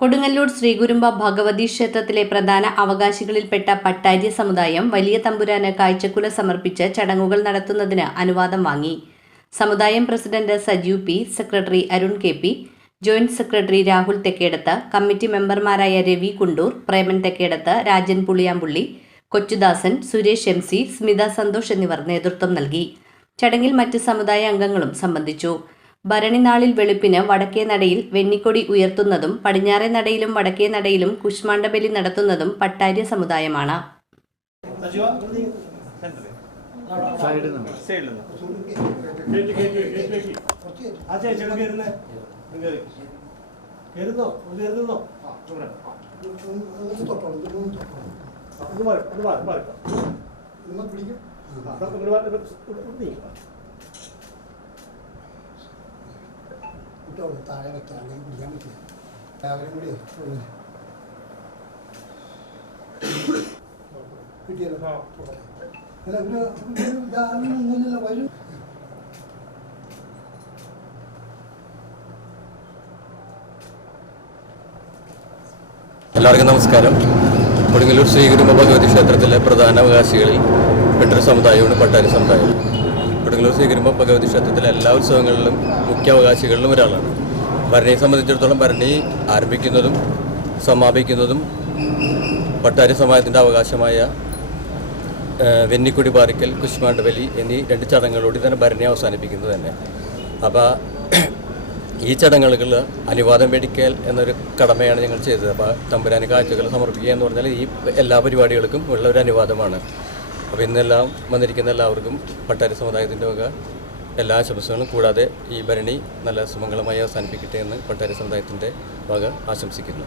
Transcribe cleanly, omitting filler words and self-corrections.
കൊടുങ്ങല്ലൂർ ശ്രീകുരുമ്പ ഭഗവതി ക്ഷേത്രത്തിലെ പ്രധാന അവകാശികളിൽപ്പെട്ട പട്ടാര്യ സമുദായം വലിയ തമ്പുരാന് കാഴ്ചക്കുല സമർപ്പിച്ച് ചടങ്ങുകൾ നടത്തുന്നതിന് അനുവാദം വാങ്ങി. സമുദായം president Sajeev P, secretary Arun K P, joint secretary Rahul Thekkedath, committee മെമ്പർമാരായ രവി കുണ്ടൂർ, പ്രേമൻ തെക്കേടത്ത്, രാജൻ പുളിയാമ്പുള്ളി, കൊച്ചുദാസൻ, സുരേഷ് എം സി, സ്മിത സന്തോഷ് എന്നിവർ നേതൃത്വം നൽകി. ചടങ്ങിൽ മറ്റ് സമുദായ അംഗങ്ങളും സംബന്ധിച്ചു. ഭരണിനാളിൽ വെളുപ്പിന് വടക്കേ നടയിൽ വെന്നിക്കൊടി ഉയർത്തുന്നതും പടിഞ്ഞാറേ നടയിലും വടക്കേ നടയിലും കുശ്മാണ്ഡബലി നടത്തുന്നതും പട്ടാര്യ സമുദായമാണ്. താഴെ വെക്കാൻ പിടിക്കാൻ പറ്റില്ല. എല്ലാവരും കൂടി കിട്ടിയല്ലോ. വരും. എല്ലാവർക്കും നമസ്കാരം. കൊടുങ്ങല്ലൂർ ശ്രീകുരുമ്പ ഭഗവതി ക്ഷേത്രത്തിലെ പ്രധാന അവകാശികളിൽ പെട്ടൊരു സമുദായമാണ് പട്ടാര്യ സമുദായം. കൊടുങ്ങല്ലൂർ ശ്രീകുരുമ്പ ഭഗവതി ക്ഷേത്രത്തിലെ എല്ലാ ഉത്സവങ്ങളിലും മുഖ്യ അവകാശികളിലും ഒരാളാണ്. ഭരണിയെ സംബന്ധിച്ചിടത്തോളം ഭരണി ആരംഭിക്കുന്നതും സമാപിക്കുന്നതും പട്ടാര്യ സമുദായത്തിൻ്റെ അവകാശമായ വെന്നിക്കൊടി പാറിക്കൽ, കുശ്മാണ്ഡബലി എന്നീ രണ്ട് ചടങ്ങുകളോട് തന്നെ ഭരണി അവസാനിപ്പിക്കുന്നത് തന്നെ. അപ്പോൾ ഈ ചടങ്ങുകളിൽ അനുവാദം മേടിക്കൽ എന്നൊരു കടമയാണ് ഞങ്ങൾ ചെയ്തത്. അപ്പോൾ തമ്പുരാന് കാഴ്ചകൾ സമർപ്പിക്കുക എന്ന് പറഞ്ഞാൽ ഈ എല്ലാ പരിപാടികൾക്കും ഉള്ള ഒരു അനുവാദമാണ്. അപ്പോൾ ഇന്നെല്ലാം വന്നിരിക്കുന്ന എല്ലാവർക്കും പട്ടാര്യ സമുദായത്തിൻ്റെ വക എല്ലാ ആശംസകളും, കൂടാതെ ഈ ഭരണി നല്ല സുമംഗളമായി അവസാനിപ്പിക്കട്ടെ എന്ന് പട്ടാര്യ സമുദായത്തിൻ്റെ വക ആശംസിക്കുന്നു.